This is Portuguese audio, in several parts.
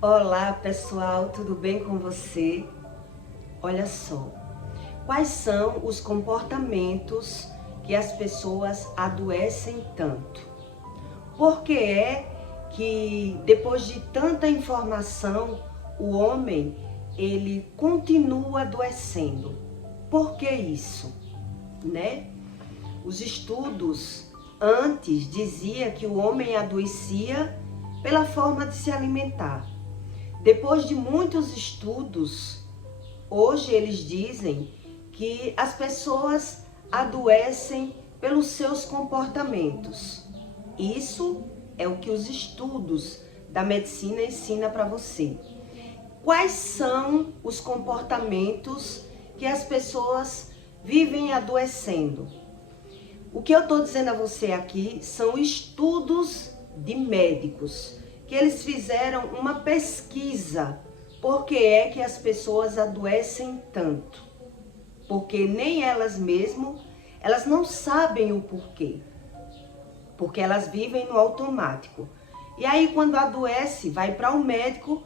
Olá pessoal, tudo bem com você? Olha só, quais são os comportamentos que as pessoas adoecem tanto? Por que é que depois de tanta informação, o homem ele continua adoecendo? Por que isso, né? Os estudos antes dizia que o homem adoecia pela forma de se alimentar. Depois de muitos estudos, hoje eles dizem que as pessoas adoecem pelos seus comportamentos. Isso é o que os estudos da medicina ensinam para você. Quais são os comportamentos que as pessoas vivem adoecendo? O que eu estou dizendo a você aqui são estudos de médicos, que eles fizeram uma pesquisa. Por que é que as pessoas adoecem tanto? Porque nem elas mesmas, elas não sabem o porquê. Porque elas vivem no automático. E aí quando adoece, vai para o médico,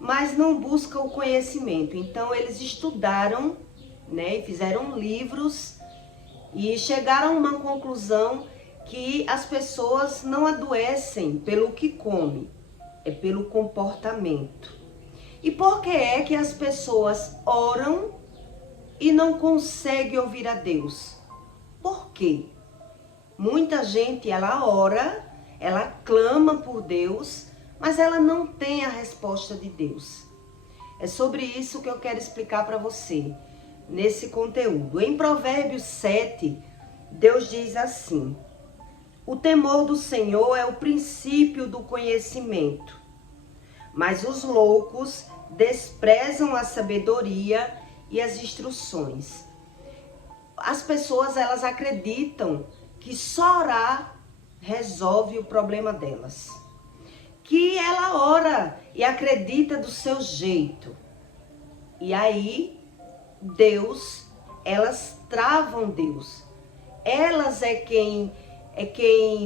mas não busca o conhecimento. Então eles estudaram, né, e fizeram livros e chegaram a uma conclusão que as pessoas não adoecem pelo que come, é pelo comportamento. E por que é que as pessoas oram e não conseguem ouvir a Deus? Por quê? Muita gente, ela ora, ela clama por Deus, mas ela não tem a resposta de Deus. É sobre isso que eu quero explicar para você nesse conteúdo. Em Provérbios 7, Deus diz assim: o temor do Senhor é o princípio do conhecimento, mas os loucos desprezam a sabedoria e as instruções. As pessoas, elas acreditam que só orar resolve o problema delas. Que ela ora e acredita do seu jeito. E aí, Deus, elas travam Deus. Elas é quem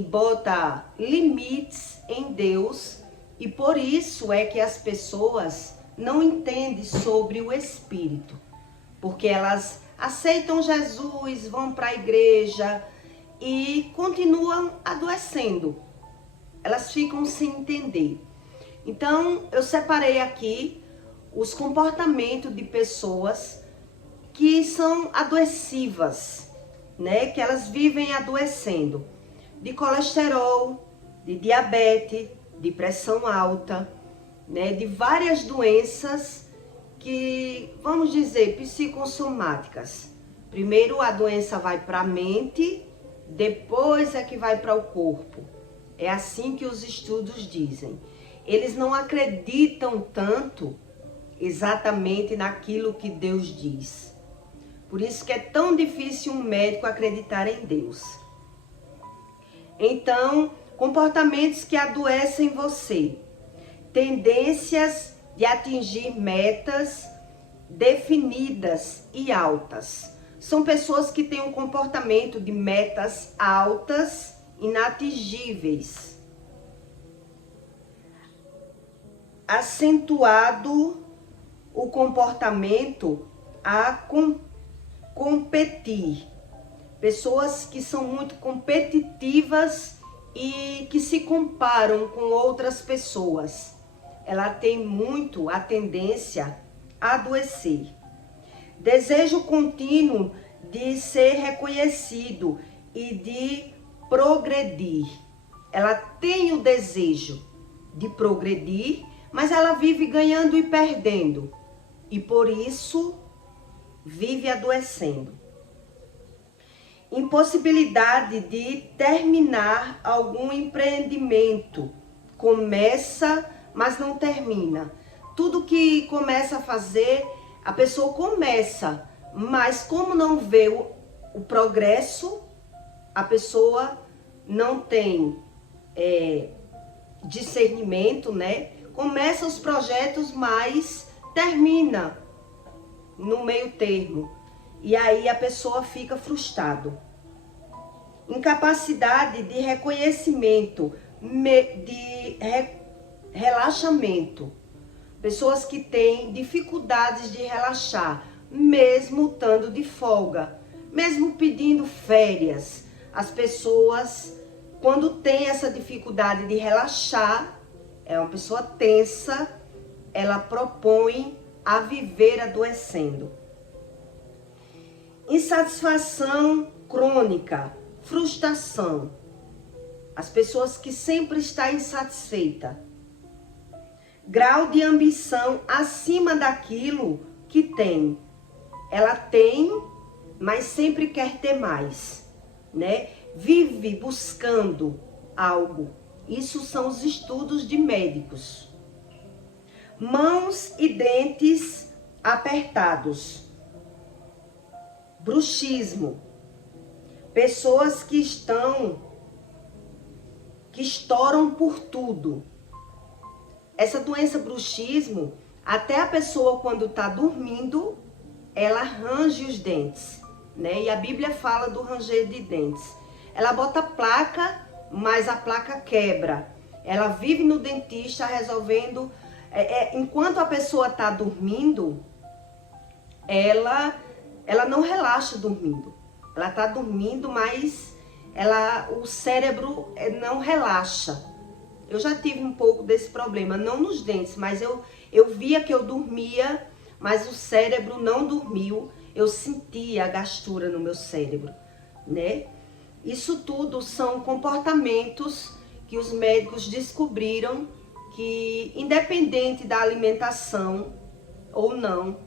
bota limites em Deus, e por isso é que as pessoas não entendem sobre o Espírito, porque elas aceitam Jesus, vão para a igreja e continuam adoecendo. Elas ficam sem entender. Então, eu separei aqui os comportamentos de pessoas que são adoecivas, né? Que elas vivem adoecendo de colesterol, de diabetes, de pressão alta, né? De várias doenças que, vamos dizer, psicossomáticas. Primeiro a doença vai para a mente, depois é que vai para o corpo. É assim que os estudos dizem. Eles não acreditam tanto exatamente naquilo que Deus diz. Por isso que é tão difícil um médico acreditar em Deus. Então, comportamentos que adoecem você. Tendências de atingir metas definidas e altas. São pessoas que têm um comportamento de metas altas, inatingíveis. Acentuado o comportamento a competir. Pessoas que são muito competitivas e que se comparam com outras pessoas. Ela tem muito a tendência a adoecer. Desejo contínuo de ser reconhecido e de progredir. Ela tem o desejo de progredir, mas ela vive ganhando e perdendo. E por isso vive adoecendo. Impossibilidade de terminar algum empreendimento. Começa, mas não termina. Tudo que começa a fazer, a pessoa começa, mas como não vê o progresso, a pessoa não tem discernimento, né? Começa os projetos, mas termina no meio termo. E aí a pessoa fica frustrada. Incapacidade de reconhecimento, de relaxamento. Pessoas que têm dificuldades de relaxar, mesmo estando de folga, mesmo pedindo férias. As pessoas, quando tem essa dificuldade de relaxar, é uma pessoa tensa, ela propõe a viver adoecendo. Insatisfação crônica, frustração. As pessoas que sempre estão insatisfeitas. Grau de ambição acima daquilo que tem. Ela tem, mas sempre quer ter mais, né? Vive buscando algo. Isso são os estudos de médicos. Mãos e dentes apertados. Bruxismo. Pessoas que estouram por tudo. Essa doença bruxismo, até a pessoa quando está dormindo, ela range os dentes, né? E a Bíblia fala do ranger de dentes. Ela bota placa, mas a placa quebra. Ela vive no dentista resolvendo. Enquanto a pessoa está dormindo, ela não relaxa dormindo. Ela está dormindo, mas o cérebro não relaxa. Eu já tive um pouco desse problema, não nos dentes, mas eu via que eu dormia, mas o cérebro não dormiu. Eu sentia a gastura no meu cérebro, né? Isso tudo são comportamentos que os médicos descobriram que, independente da alimentação ou não,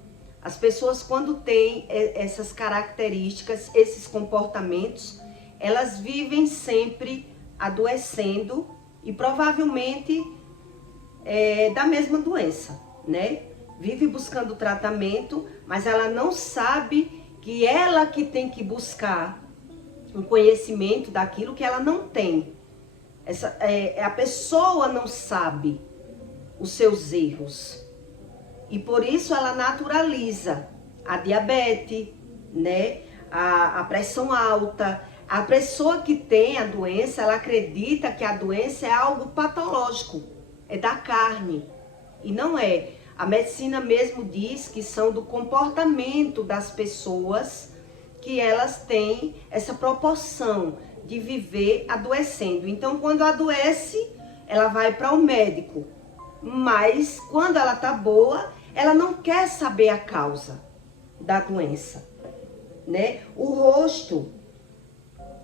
as pessoas quando têm essas características, esses comportamentos, elas vivem sempre adoecendo e provavelmente da mesma doença, né? Vive buscando tratamento, mas ela não sabe que ela que tem que buscar um conhecimento daquilo que ela não tem. A pessoa não sabe os seus erros. E por isso ela naturaliza a diabetes, né? A pressão alta. A pessoa que tem a doença, ela acredita que a doença é algo patológico, é da carne. E não é. A medicina mesmo diz que são do comportamento das pessoas que elas têm essa proporção de viver adoecendo. Então, quando adoece, ela vai para o médico. Mas, quando ela tá boa, ela não quer saber a causa da doença, né? O rosto,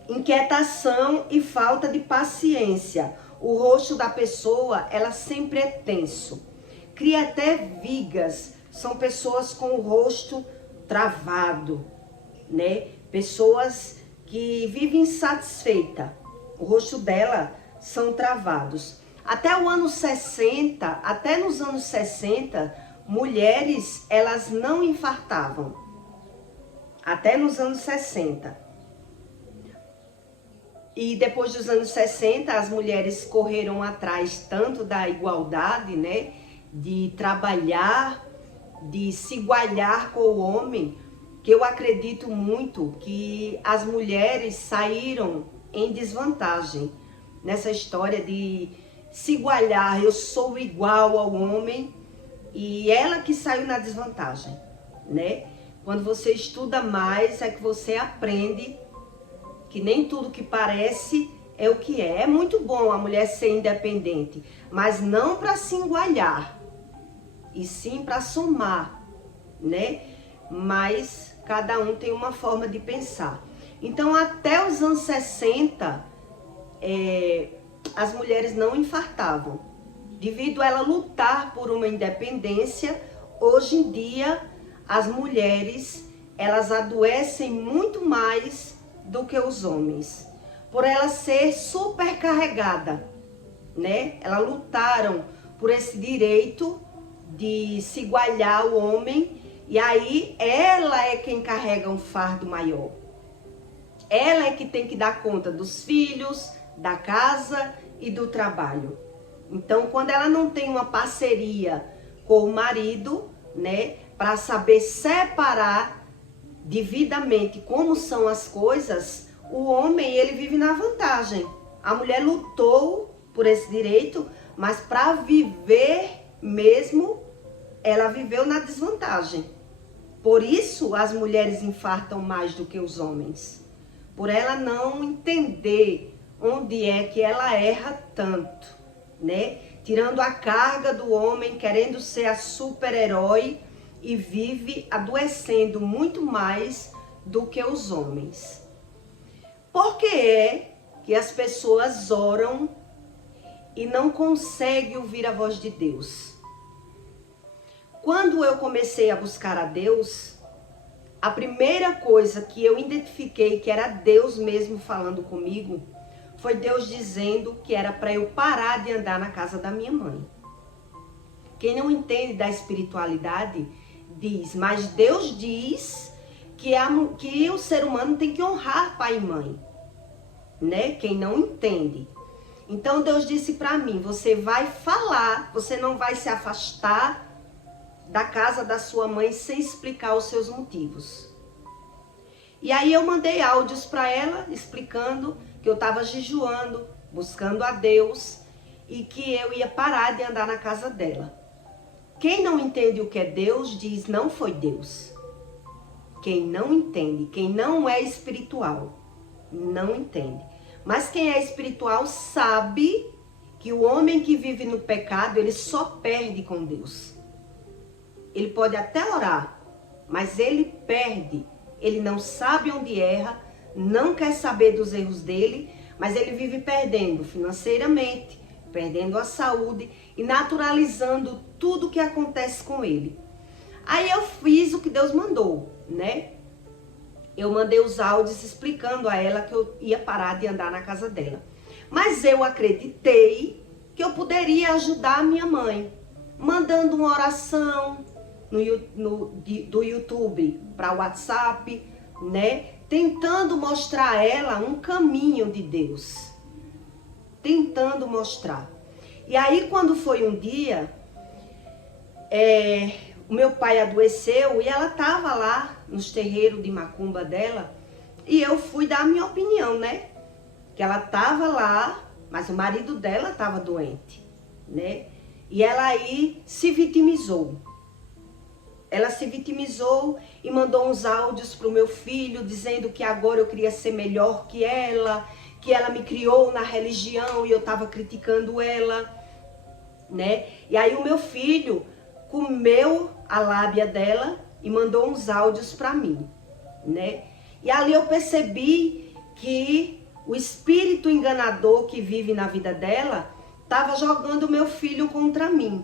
inquietação e falta de paciência. O rosto da pessoa, ela sempre é tenso. Cria até vigas. São pessoas com o rosto travado, né? Pessoas que vivem insatisfeitas. O rosto dela são travados. Até nos anos 60, mulheres, elas não infartavam. Até nos anos 60. E depois dos anos 60, as mulheres correram atrás tanto da igualdade, né? De trabalhar, de se igualar com o homem, que eu acredito muito que as mulheres saíram em desvantagem nessa história de se igualar. Eu sou igual ao homem, e ela que saiu na desvantagem, né? Quando você estuda mais, é que você aprende que nem tudo que parece é o que é. É muito bom a mulher ser independente, mas não para se igualar, e sim para somar, né? Mas cada um tem uma forma de pensar. Então, até os anos 60, as mulheres não infartavam. Devido a ela lutar por uma independência, hoje em dia, as mulheres, elas adoecem muito mais do que os homens. Por ela ser supercarregada, né? Elas lutaram por esse direito de se igualar ao homem, e aí ela é quem carrega um fardo maior. Ela é que tem que dar conta dos filhos, da casa e do trabalho. Então, quando ela não tem uma parceria com o marido, né, para saber separar devidamente como são as coisas, o homem, ele vive na vantagem. A mulher lutou por esse direito, mas para viver mesmo, ela viveu na desvantagem. Por isso as mulheres infartam mais do que os homens. Por ela não entender onde é que ela erra tanto, né? Tirando a carga do homem, querendo ser a super-herói e vive adoecendo muito mais do que os homens. Por que é que as pessoas oram e não conseguem ouvir a voz de Deus? Quando eu comecei a buscar a Deus, a primeira coisa que eu identifiquei que era Deus mesmo falando comigo, foi Deus dizendo que era para eu parar de andar na casa da minha mãe. Quem não entende da espiritualidade diz, mas Deus diz que o ser humano tem que honrar pai e mãe, né? Quem não entende. Então Deus disse para mim, você vai falar, você não vai se afastar da casa da sua mãe sem explicar os seus motivos. E aí eu mandei áudios para ela explicando que eu estava jejuando, buscando a Deus e que eu ia parar de andar na casa dela. Quem não entende o que é Deus diz não foi Deus. Quem não entende, quem não é espiritual, não entende. Mas quem é espiritual sabe que o homem que vive no pecado, ele só perde com Deus. Ele pode até orar, mas ele perde. Ele não sabe onde erra, não quer saber dos erros dele, mas ele vive perdendo financeiramente, perdendo a saúde e naturalizando tudo que acontece com ele. Aí eu fiz o que Deus mandou, né? Eu mandei os áudios explicando a ela que eu ia parar de andar na casa dela. Mas eu acreditei que eu poderia ajudar a minha mãe, mandando uma oração do YouTube para o WhatsApp, né? Tentando mostrar a ela um caminho de Deus. Tentando mostrar. E aí quando foi um dia, o meu pai adoeceu e ela estava lá nos terreiros de macumba dela e eu fui dar a minha opinião, né? Que ela estava lá, mas o marido dela estava doente, né? E ela aí se vitimizou. Ela se vitimizou e mandou uns áudios para o meu filho, dizendo que agora eu queria ser melhor que ela me criou na religião e eu estava criticando ela, né? E aí o meu filho comeu a lábia dela e mandou uns áudios para mim, né? E ali eu percebi que o espírito enganador que vive na vida dela estava jogando o meu filho contra mim.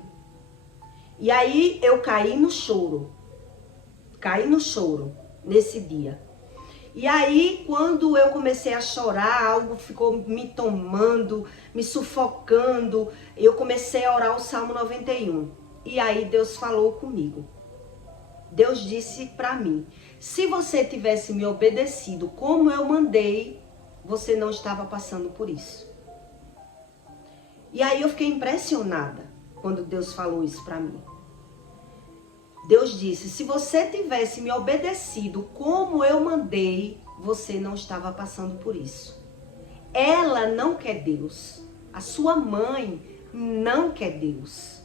E aí eu caí no choro nesse dia. E aí quando eu comecei a chorar, algo ficou me tomando, me sufocando, eu comecei a orar o Salmo 91. E aí Deus falou comigo. Deus disse para mim, se você tivesse me obedecido como eu mandei, você não estava passando por isso. E aí eu fiquei impressionada quando Deus falou isso para mim. Deus disse, se você tivesse me obedecido como eu mandei, você não estava passando por isso. Ela não quer Deus. A sua mãe não quer Deus.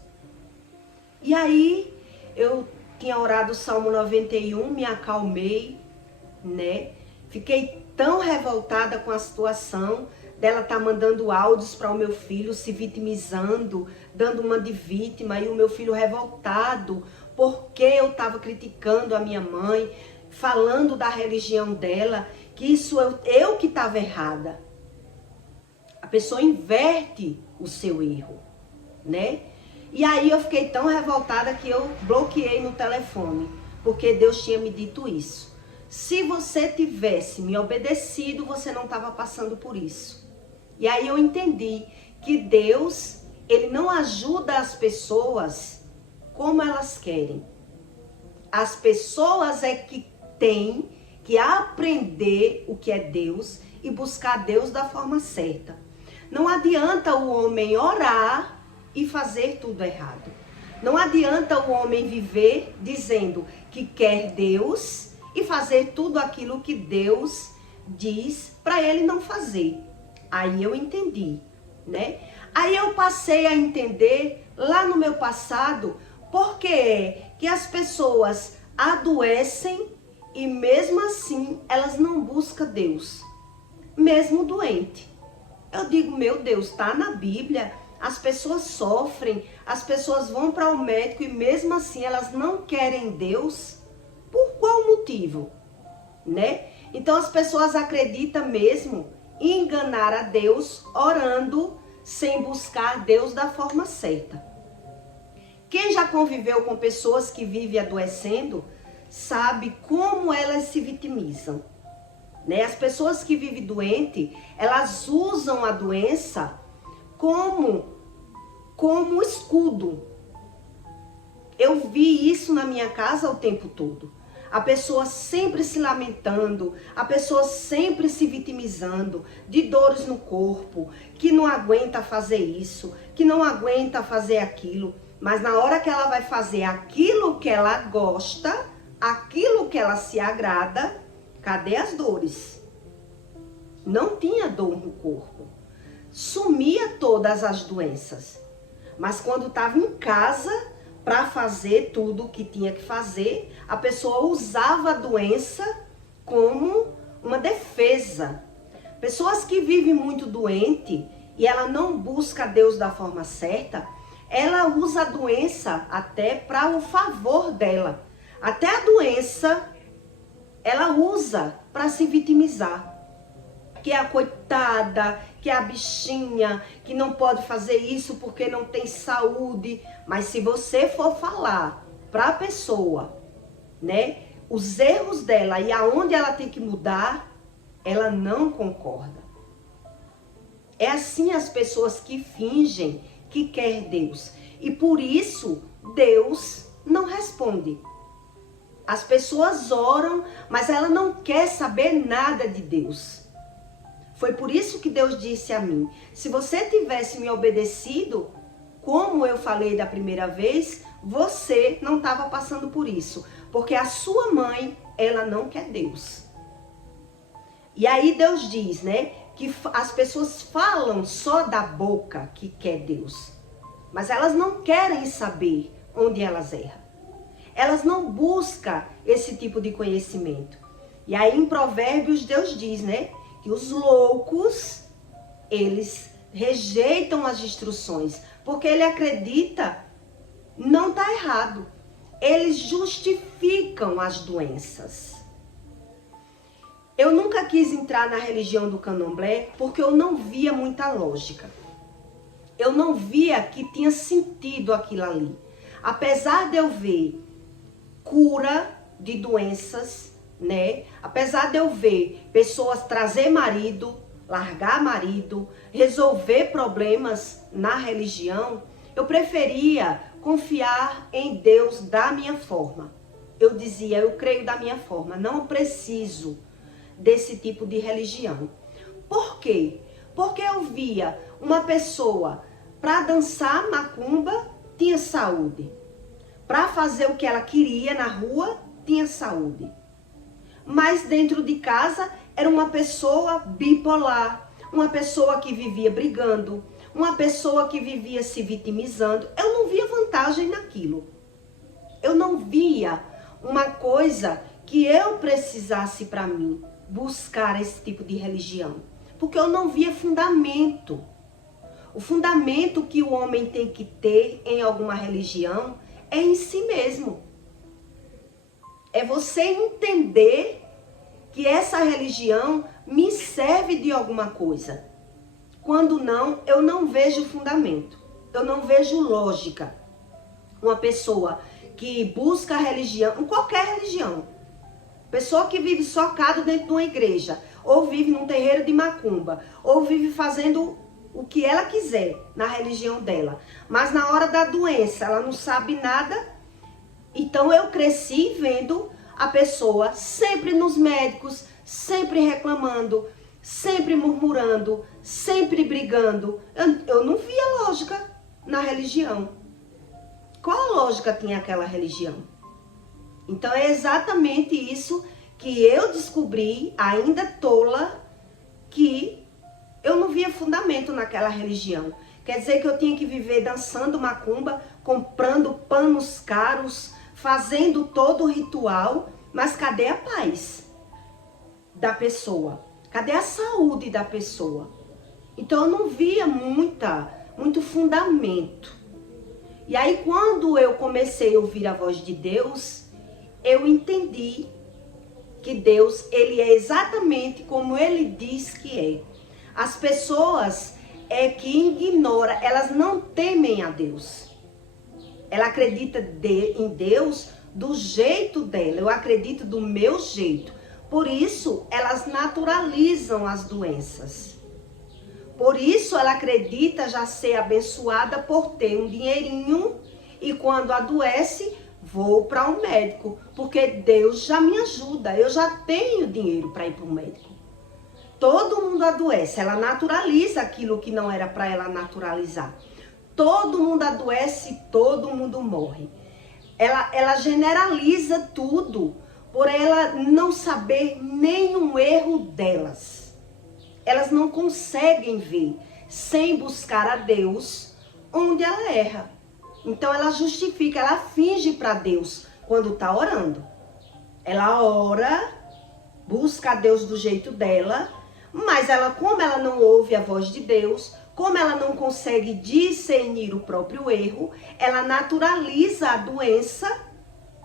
E aí eu tinha orado o Salmo 91, me acalmei, né? Fiquei tão revoltada com a situação dela tá mandando áudios para o meu filho, se vitimizando, dando uma de vítima, e o meu filho revoltado, porque eu estava criticando a minha mãe, falando da religião dela, que isso eu que estava errada. A pessoa inverte o seu erro, né? E aí eu fiquei tão revoltada que eu bloqueei no telefone, porque Deus tinha me dito isso. Se você tivesse me obedecido, você não estava passando por isso. E aí eu entendi que Deus, ele não ajuda as pessoas como elas querem. As pessoas é que têm que aprender o que é Deus e buscar Deus da forma certa. Não adianta o homem orar e fazer tudo errado. Não adianta o homem viver dizendo que quer Deus e fazer tudo aquilo que Deus diz para ele não fazer. Aí eu entendi, né? Aí eu passei a entender lá no meu passado Por que as pessoas adoecem e mesmo assim elas não buscam Deus, mesmo doente? Eu digo, meu Deus, está na Bíblia, as pessoas sofrem, as pessoas vão para o médico e mesmo assim elas não querem Deus. Por qual motivo? Né? Então as pessoas acreditam mesmo em enganar a Deus orando sem buscar Deus da forma certa. Quem já conviveu com pessoas que vivem adoecendo sabe como elas se vitimizam. Né? As pessoas que vivem doente, elas usam a doença como escudo. Eu vi isso na minha casa o tempo todo. A pessoa sempre se lamentando, a pessoa sempre se vitimizando de dores no corpo, que não aguenta fazer isso, que não aguenta fazer aquilo. Mas na hora que ela vai fazer aquilo que ela gosta, aquilo que ela se agrada, cadê as dores? Não tinha dor no corpo. Sumia todas as doenças. Mas quando estava em casa, para fazer tudo o que tinha que fazer, a pessoa usava a doença como uma defesa. Pessoas que vivem muito doente e ela não busca Deus da forma certa, ela usa a doença até para o favor dela. Até a doença ela usa para se vitimizar. Que é a coitada, que é a bichinha, que não pode fazer isso porque não tem saúde. Mas se você for falar para a pessoa, né, os erros dela e aonde ela tem que mudar, ela não concorda. É assim as pessoas que fingem que quer Deus. E por isso Deus não responde. As pessoas oram, mas ela não quer saber nada de Deus. Foi por isso que Deus disse a mim, se você tivesse me obedecido, como eu falei da primeira vez, você não estava passando por isso. Porque a sua mãe, ela não quer Deus. E aí Deus diz, né, que as pessoas falam só da boca que quer Deus. Mas elas não querem saber onde elas erram. Elas não buscam esse tipo de conhecimento. E aí em Provérbios Deus diz, né, que os loucos, eles rejeitam as instruções, porque ele acredita, não está errado. Eles justificam as doenças. Eu nunca quis entrar na religião do candomblé, porque eu não via muita lógica. Eu não via que tinha sentido aquilo ali. Apesar de eu ver cura de doenças, né? Apesar de eu ver pessoas trazer marido, largar marido, resolver problemas na religião, eu preferia confiar em Deus da minha forma. Eu dizia, eu creio da minha forma, não preciso desse tipo de religião. Por quê? Porque eu via uma pessoa, para dançar macumba, tinha saúde. Para fazer o que ela queria na rua, tinha saúde. Mas dentro de casa era uma pessoa bipolar, uma pessoa que vivia brigando, uma pessoa que vivia se vitimizando. Eu não via vantagem naquilo. Eu não via uma coisa que eu precisasse para mim buscar esse tipo de religião. Porque eu não via fundamento. O fundamento que o homem tem que ter em alguma religião é em si mesmo. É você entender que essa religião me serve de alguma coisa. Quando não, eu não vejo fundamento. Eu não vejo lógica. Uma pessoa que busca a religião, qualquer religião, pessoa que vive socado dentro de uma igreja, ou vive num terreiro de macumba, ou vive fazendo o que ela quiser na religião dela, mas na hora da doença ela não sabe nada. Então eu cresci vendo a pessoa sempre nos médicos, sempre reclamando, sempre murmurando, sempre brigando. Eu não via lógica na religião. Qual lógica tinha aquela religião? Então é exatamente isso que eu descobri, ainda tola, que eu não via fundamento naquela religião. Quer dizer que eu tinha que viver dançando macumba, comprando panos caros, fazendo todo o ritual, mas cadê a paz da pessoa? Cadê a saúde da pessoa? Então eu não via muito fundamento. E aí quando eu comecei a ouvir a voz de Deus, eu entendi que Deus, ele é exatamente como ele diz que é. As pessoas que ignoram, elas não temem a Deus. Ela acredita em Deus do jeito dela. Eu acredito do meu jeito. Por isso, elas naturalizam as doenças. Por isso, ela acredita já ser abençoada por ter um dinheirinho e quando adoece, vou para um médico, porque Deus já me ajuda, eu já tenho dinheiro para ir para o médico. Todo mundo adoece, ela naturaliza aquilo que não era para ela naturalizar. Todo mundo adoece, todo mundo morre. Ela generaliza tudo por ela não saber nenhum erro delas. Elas não conseguem ver, sem buscar a Deus, onde ela erra. Então ela justifica, ela finge para Deus quando está orando. Ela ora, busca a Deus do jeito dela, mas ela, como ela não ouve a voz de Deus, como ela não consegue discernir o próprio erro, ela naturaliza a doença.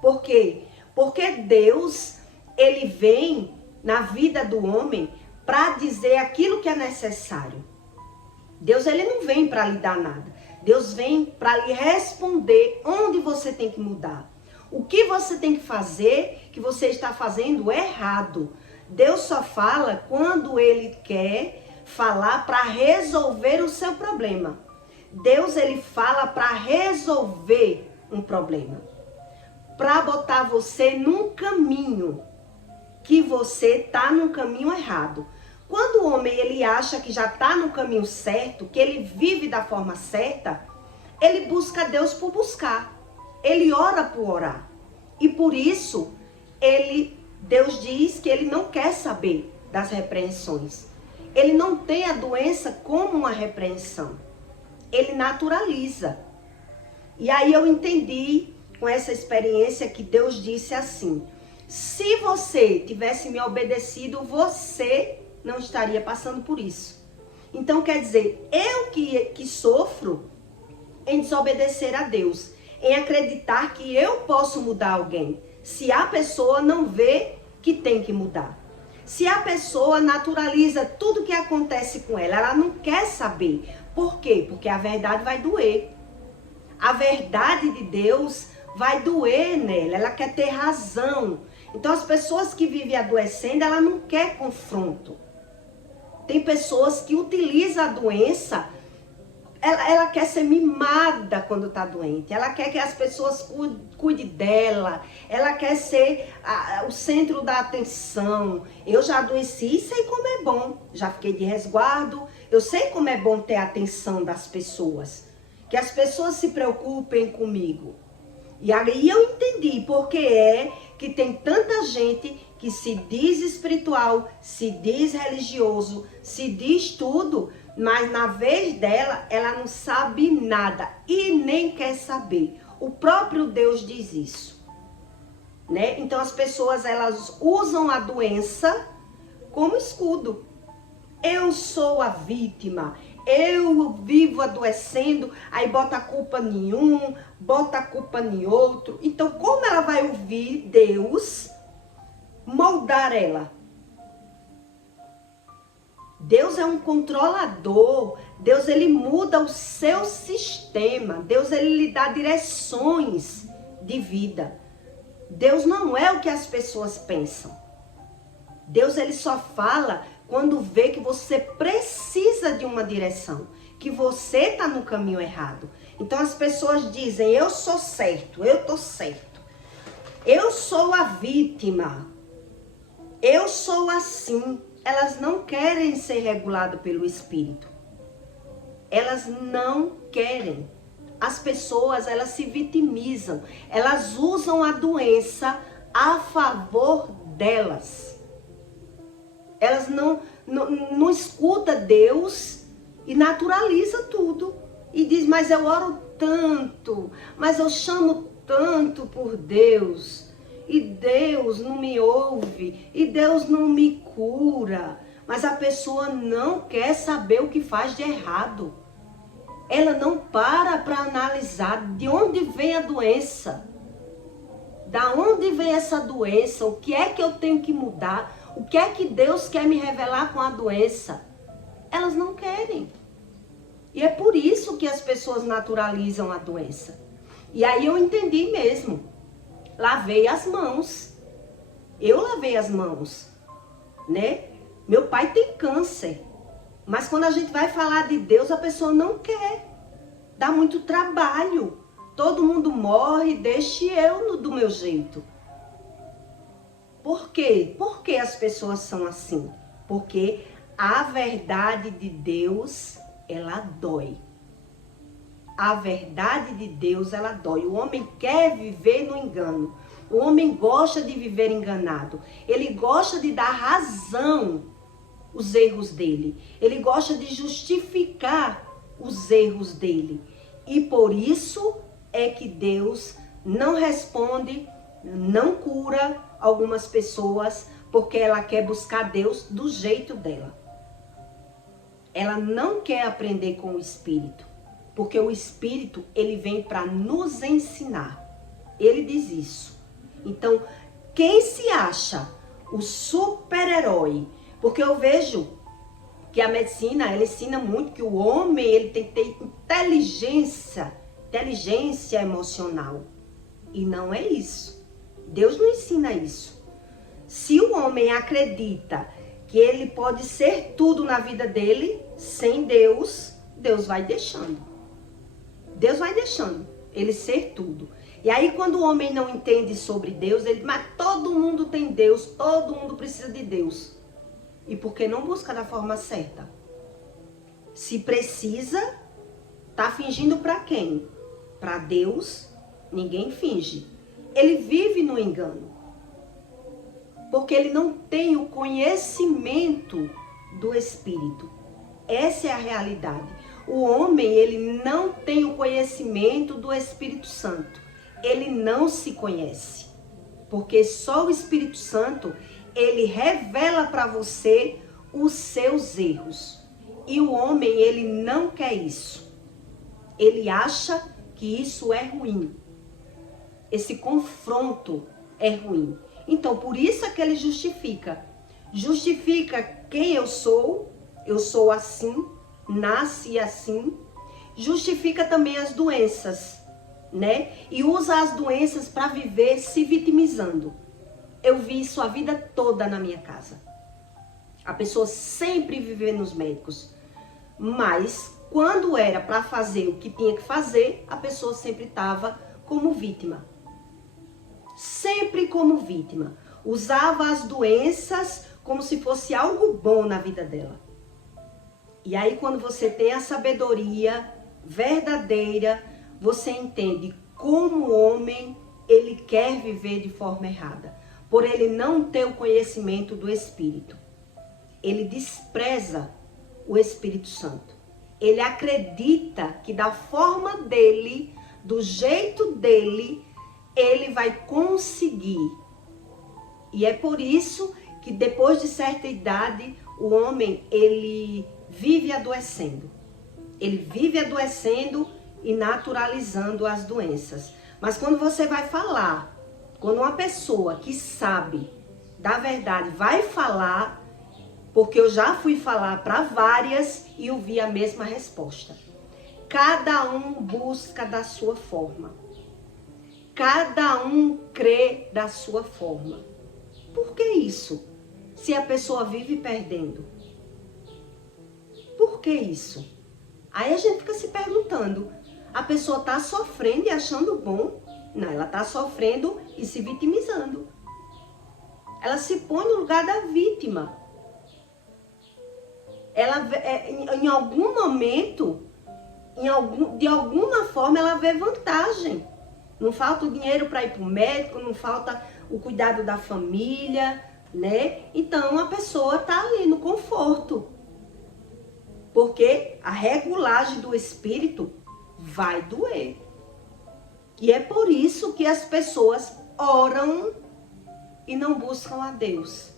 Por quê? Porque Deus, ele vem na vida do homem para dizer aquilo que é necessário. Deus, ele não vem para lhe dar nada. Deus vem para lhe responder onde você tem que mudar. O que você tem que fazer que você está fazendo errado. Deus só fala quando ele quer falar para resolver o seu problema. Deus, ele fala para resolver um problema. Para botar você num caminho que você está num caminho errado. Quando o homem ele acha que já está no caminho certo, que ele vive da forma certa, ele busca Deus por buscar. Ele ora por orar. E por isso, Deus diz que ele não quer saber das repreensões. Ele não tem a doença como uma repreensão. Ele naturaliza. E aí eu entendi com essa experiência que Deus disse assim: se você tivesse me obedecido, você não estaria passando por isso. Então quer dizer, eu que sofro em desobedecer a Deus, em acreditar que eu posso mudar alguém, se a pessoa não vê que tem que mudar. Se a pessoa naturaliza tudo que acontece com ela, ela não quer saber. Por quê? Porque a verdade vai doer. A verdade de Deus vai doer nela, ela quer ter razão. Então as pessoas que vivem adoecendo, ela não quer confronto. Tem pessoas que utilizam a doença, ela quer ser mimada quando está doente, ela quer que as pessoas cuidem dela, ela quer ser o centro da atenção. Eu já adoeci e sei como é bom, já fiquei de resguardo, eu sei como é bom ter a atenção das pessoas, que as pessoas se preocupem comigo. E aí eu entendi porque é que tem tanta gente que se diz espiritual, se diz religioso, se diz tudo, mas na vez dela, ela não sabe nada e nem quer saber. O próprio Deus diz isso, né? Então as pessoas, elas usam a doença como escudo. Eu sou a vítima, eu vivo adoecendo, aí bota a culpa em um, bota a culpa em outro. Então como ela vai ouvir Deus moldar ela? Deus é um controlador. Deus, ele muda o seu sistema. Deus, ele lhe dá direções de vida. Deus não é o que as pessoas pensam. Deus, ele só fala quando vê que você precisa de uma direção, que você está no caminho errado. Então as pessoas dizem: eu sou certo, eu tô certo, eu sou a vítima, eu sou assim. Elas não querem ser reguladas pelo Espírito. Elas não querem. As pessoas, elas se vitimizam. Elas usam a doença a favor delas. Elas não escutam Deus e naturaliza tudo. e diz, mas eu oro tanto, mas eu chamo tanto por Deus, e Deus não me ouve, e Deus não me cura. Mas a pessoa não quer saber o que faz de errado. Ela não para analisar de onde vem a doença. Da onde vem essa doença? O que é que eu tenho que mudar? O que é que Deus quer me revelar com a doença? Elas não querem. E é por isso que as pessoas naturalizam a doença. E aí eu entendi mesmo. Lavei as mãos. Eu lavei as mãos, né? Meu pai tem câncer. Mas quando a gente vai falar de Deus, a pessoa não quer. Dá muito trabalho. Todo mundo morre, deixe eu do meu jeito. Por quê? Por que as pessoas são assim? Porque a verdade de Deus, ela dói. A verdade de Deus, ela dói. O homem quer viver no engano. O homem gosta de viver enganado. Ele gosta de dar razão aos erros dele. Ele gosta de justificar os erros dele. E por isso é que Deus não responde, não cura algumas pessoas, porque ela quer buscar Deus do jeito dela. Ela não quer aprender com o Espírito, porque o Espírito, ele vem para nos ensinar. Ele diz isso. Então, quem se acha o super-herói? Porque eu vejo que a medicina, ela ensina muito que o homem, ele tem que ter inteligência emocional. E não é isso. Deus não ensina isso. Se o homem acredita que ele pode ser tudo na vida dele, sem Deus, Deus vai deixando. Deus vai deixando ele ser tudo. E aí quando o homem não entende sobre Deus, ele diz, mas todo mundo tem Deus, todo mundo precisa de Deus. E por que não busca da forma certa? Se precisa, tá fingindo para quem? Para Deus, ninguém finge. Ele vive no engano. Porque ele não tem o conhecimento do Espírito. Essa é a realidade. O homem, ele não tem o conhecimento do Espírito Santo. Ele não se conhece. Porque só o Espírito Santo, ele revela para você os seus erros. E o homem, ele não quer isso. Ele acha que isso é ruim. Esse confronto é ruim. Então, por isso é que ele justifica. Justifica quem eu sou assim, nasci assim. Justifica também as doenças, né? E usa as doenças para viver se vitimizando. Eu vi isso a vida toda na minha casa. A pessoa sempre vivendo nos médicos. Mas, quando era para fazer o que tinha que fazer, a pessoa sempre estava como vítima. Sempre como vítima. Usava as doenças como se fosse algo bom na vida dela. E aí, quando você tem a sabedoria verdadeira, você entende como o homem, ele quer viver de forma errada. Por ele não ter o conhecimento do Espírito. Ele despreza o Espírito Santo. Ele acredita que da forma dele, do jeito dele, ele vai conseguir. E é por isso que depois de certa idade, o homem, ele vive adoecendo. Ele vive adoecendo e naturalizando as doenças. Mas quando você vai falar, quando uma pessoa que sabe da verdade vai falar, porque eu já fui falar para várias e eu vi a mesma resposta. Cada um busca da sua forma. Cada um crê da sua forma. Por que isso? Se a pessoa vive perdendo. Por que isso? Aí a gente fica se perguntando. A pessoa está sofrendo e achando bom? Não, ela está sofrendo e se vitimizando. Ela se põe no lugar da vítima. Ela, em algum momento, de alguma forma, ela vê vantagem. Não falta o dinheiro para ir para o médico, não falta o cuidado da família, né? Então, a pessoa está ali no conforto. Porque a regulagem do espírito vai doer. E é por isso que as pessoas oram e não buscam a Deus.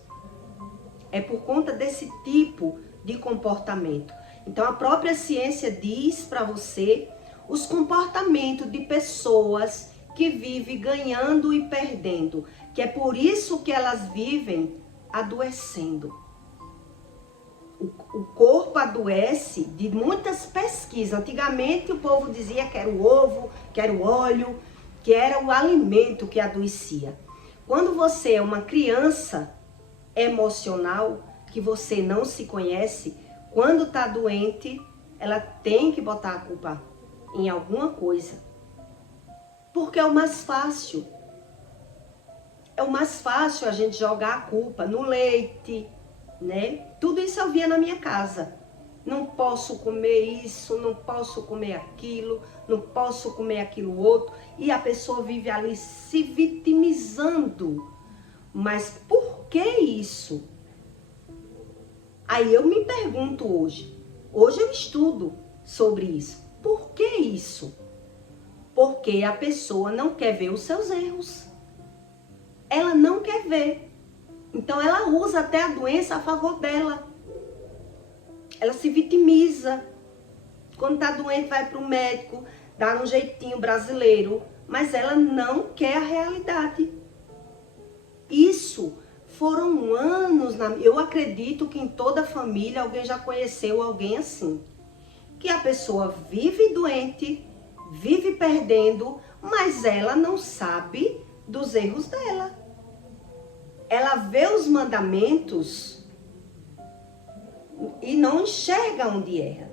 É por conta desse tipo de comportamento. Então a própria ciência diz para você os comportamentos de pessoas que vivem ganhando e perdendo, que é por isso que elas vivem adoecendo. O corpo adoece de muitas pesquisas. Antigamente o povo dizia que era o ovo, que era o óleo, que era o alimento que adoecia. Quando você é uma criança emocional, que você não se conhece, quando está doente, ela tem que botar a culpa em alguma coisa. Porque é o mais fácil. É o mais fácil a gente jogar a culpa no leite, né? Tudo isso eu via na minha casa. Não posso comer isso, não posso comer aquilo, não posso comer aquilo outro. E a pessoa vive ali se vitimizando. Mas por que isso? Aí eu me pergunto hoje. Hoje eu estudo sobre isso. Por que isso? Porque a pessoa não quer ver os seus erros. Ela não quer ver. Então ela usa até a doença a favor dela. Ela se vitimiza. Quando está doente vai para o médico, dá um jeitinho brasileiro, mas ela não quer a realidade. Isso foram anos, eu acredito que em toda família alguém já conheceu alguém assim. Que a pessoa vive doente, vive perdendo, mas ela não sabe dos erros dela. Ela vê os mandamentos e não enxerga onde erra.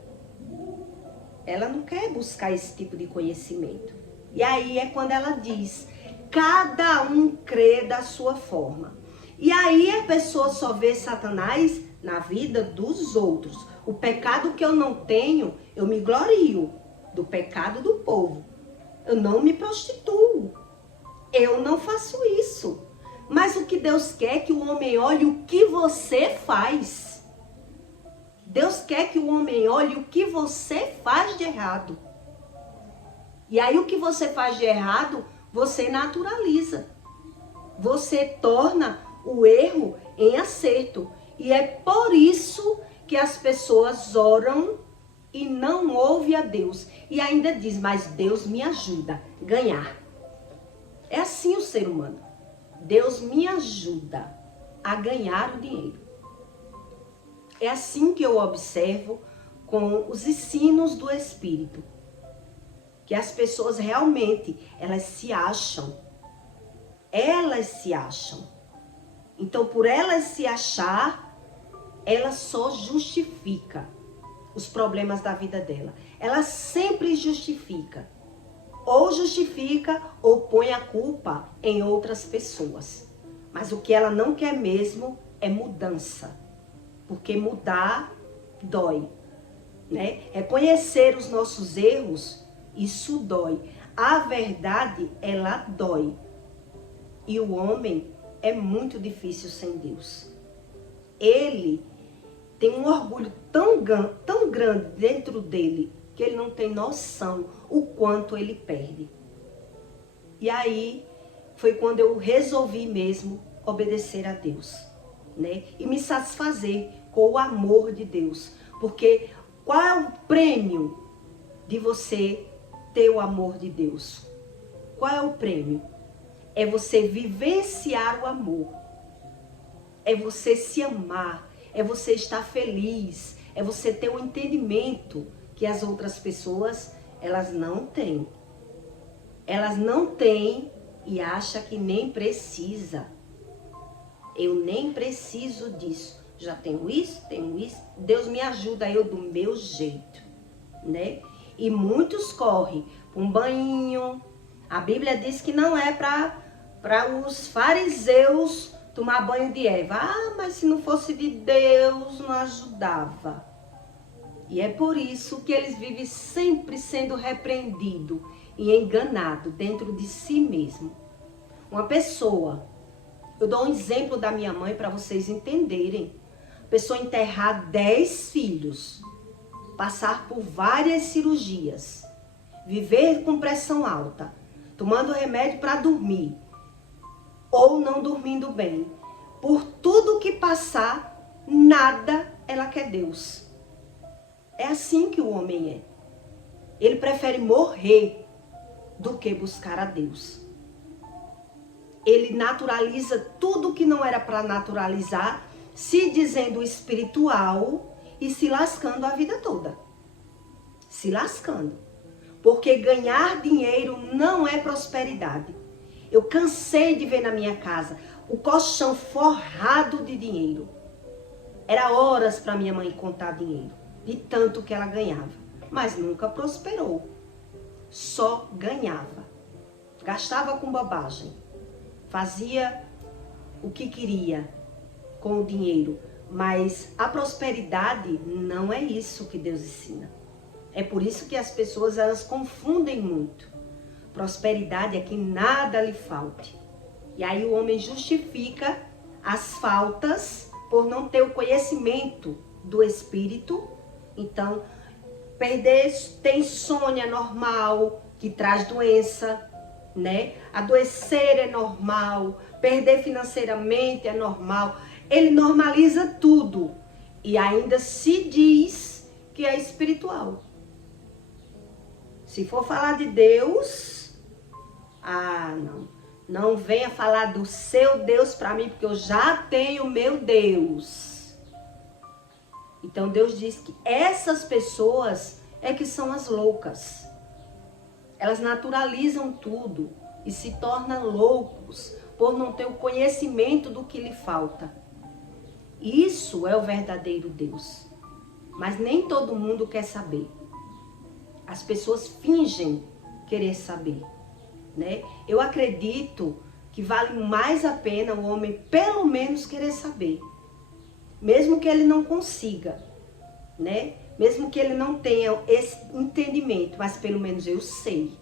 Ela não quer buscar esse tipo de conhecimento. E aí é quando ela diz, cada um crê da sua forma. E aí a pessoa só vê Satanás na vida dos outros. O pecado que eu não tenho, eu me glorio do pecado do povo. Eu não me prostituo. Eu não faço isso. Mas o que Deus quer é que o homem olhe o que você faz. Deus quer que o homem olhe o que você faz de errado. E aí o que você faz de errado, você naturaliza. Você torna o erro em acerto. E é por isso que as pessoas oram e não ouvem a Deus. E ainda diz, mas Deus me ajuda a ganhar. É assim o ser humano. Deus me ajuda a ganhar o dinheiro. É assim que eu observo com os ensinos do Espírito. Que as pessoas realmente, elas se acham. Elas se acham. Então, por elas se achar, ela só justifica os problemas da vida dela. Ela sempre justifica. Ou justifica ou põe a culpa em outras pessoas. Mas o que ela não quer mesmo é mudança. Porque mudar dói, né? Reconhecer os nossos erros, isso dói. A verdade, ela dói. E o homem é muito difícil sem Deus. Ele tem um orgulho tão grande dentro dele que ele não tem noção o quanto ele perde. E aí foi quando eu resolvi mesmo obedecer a Deus, né? E me satisfazer com o amor de Deus. Porque qual é o prêmio de você ter o amor de Deus? Qual é o prêmio? É você vivenciar o amor. É você se amar. É você estar feliz. É você ter o entendimento que as outras pessoas, elas não têm. Elas não têm e acham que nem precisa. Eu nem preciso disso. Já tenho isso. Deus me ajuda eu do meu jeito, né? E muitos correm para um banho. A Bíblia diz que não é para os fariseus tomar banho de Eva. Ah, mas se não fosse de Deus, não ajudava. E é por isso que eles vivem sempre sendo repreendidos e enganados dentro de si mesmo. Uma pessoa, eu dou um exemplo da minha mãe para vocês entenderem. A pessoa enterrar 10 filhos, passar por várias cirurgias, viver com pressão alta, tomando remédio para dormir, ou não dormindo bem, por tudo que passar, nada ela quer Deus. É assim que o homem é. Ele prefere morrer do que buscar a Deus. Ele naturaliza tudo que não era para naturalizar, se dizendo espiritual e se lascando a vida toda. Se lascando. Porque ganhar dinheiro não é prosperidade. Eu cansei de ver na minha casa o colchão forrado de dinheiro. Era horas para minha mãe contar dinheiro, de tanto que ela ganhava. Mas nunca prosperou. Só ganhava. Gastava com bobagem. Fazia o que queria com o dinheiro. Mas a prosperidade não é isso que Deus ensina. É por isso que as pessoas elas confundem muito. Prosperidade é que nada lhe falte. E aí o homem justifica as faltas por não ter o conhecimento do espírito. Então, ter insônia normal, que traz doença, né? Adoecer é normal, perder financeiramente é normal. Ele normaliza tudo e ainda se diz que é espiritual. Se for falar de Deus, não venha falar do seu Deus para mim, porque eu já tenho meu Deus. Então Deus diz que essas pessoas é que são as loucas. Elas naturalizam tudo e se tornam loucos por não ter o conhecimento do que lhe falta. Isso é o verdadeiro Deus. Mas nem todo mundo quer saber. As pessoas fingem querer saber, né? Eu acredito que vale mais a pena o homem pelo menos querer saber. Mesmo que ele não consiga, né? Mesmo que ele não tenha esse entendimento, mas pelo menos eu sei.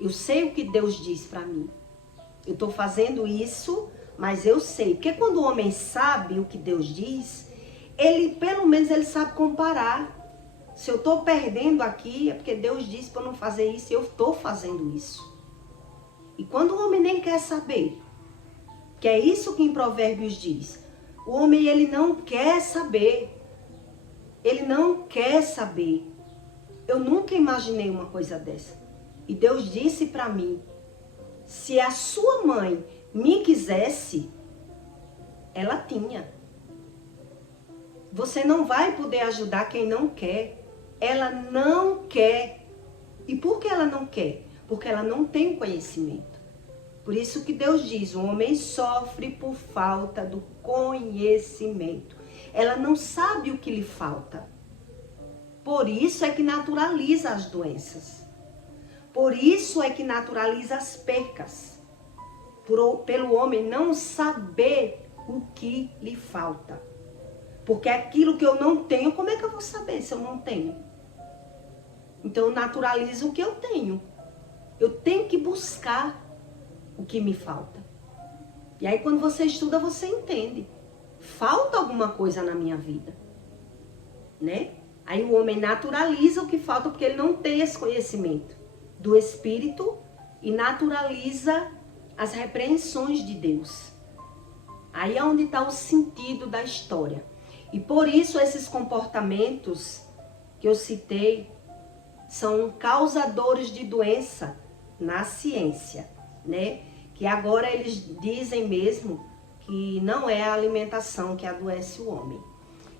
Eu sei o que Deus diz para mim. Eu estou fazendo isso, mas eu sei. Porque quando o homem sabe o que Deus diz, ele pelo menos ele sabe comparar. Se eu estou perdendo aqui, é porque Deus disse para eu não fazer isso e eu estou fazendo isso. E quando o homem nem quer saber, que é isso que em Provérbios diz, o homem ele não quer saber. Ele não quer saber. Eu nunca imaginei uma coisa dessa. E Deus disse para mim, se a sua mãe me quisesse, ela tinha. Você não vai poder ajudar quem não quer. Ela não quer. E por que ela não quer? Porque ela não tem conhecimento. Por isso que Deus diz, o homem sofre por falta do conhecimento. Ela não sabe o que lhe falta. Por isso é que naturaliza as doenças. Por isso é que naturaliza as percas. Pelo homem não saber o que lhe falta. Porque aquilo que eu não tenho, como é que eu vou saber se eu não tenho? Então eu naturalizo o que eu tenho. Eu tenho que buscar o que me falta. E aí quando você estuda, você entende. Falta alguma coisa na minha vida, né? Aí o homem naturaliza o que falta porque ele não tem esse conhecimento do Espírito e naturaliza as repreensões de Deus. Aí é onde está o sentido da história. E por isso esses comportamentos que eu citei são causadores de doença na ciência, né? Que agora eles dizem mesmo que não é a alimentação que adoece o homem.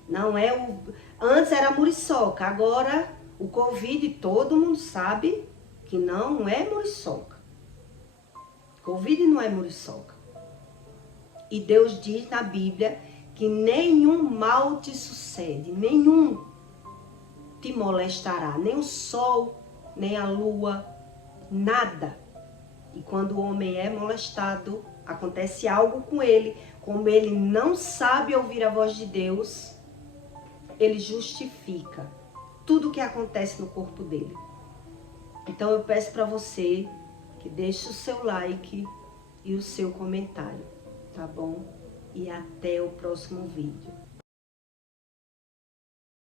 Não é o... Antes era a muriçoca, agora o Covid todo mundo sabe que não é muriçoca. Covid não é muriçoca. E Deus diz na Bíblia que nenhum mal te sucede, nenhum te molestará, nem o sol, nem a lua, nada. E quando o homem é molestado, acontece algo com ele, como ele não sabe ouvir a voz de Deus, ele justifica tudo o que acontece no corpo dele. Então eu peço para você que deixe o seu like e o seu comentário, tá bom? E até o próximo vídeo.